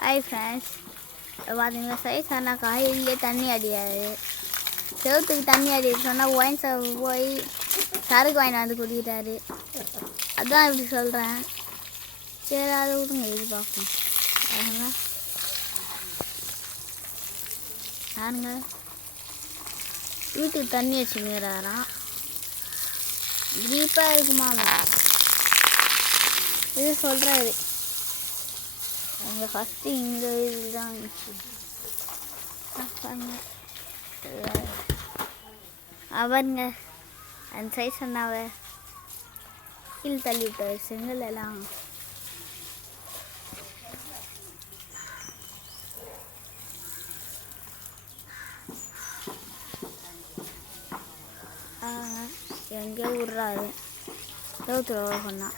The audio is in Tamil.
ஹாய் ஃப்ரெண்ட்ஸ், பார்த்தீங்கன்னா சைஸ் அண்ணாக்காக இங்கே தண்ணி அடியாரு. செவத்துக்கு தண்ணி அடி சொன்னால் ஒயின் ஷாப் போய் சரக்கு வாங்கி வந்து குடிக்கிறாரு. அதான் இப்படி சொல்கிறேன். சரி அதை விடுங்க, இது பார்ப்போம். பாருங்க, வீட்டுக்கு தண்ணி வச்சுக்கிறாராம். டீப்பாக இருக்குமாங்க இது சொல்கிறாரு. அங்கே ஃபஸ்ட்டு இங்கே இதுதான் அவருங்க அந்த சைஸ் சொன்னாவ கீழ் தள்ளி விட்டார் செங்கல் எல்லாம். எங்கேயோ விட்றாரு செவத்துல சொன்னான்.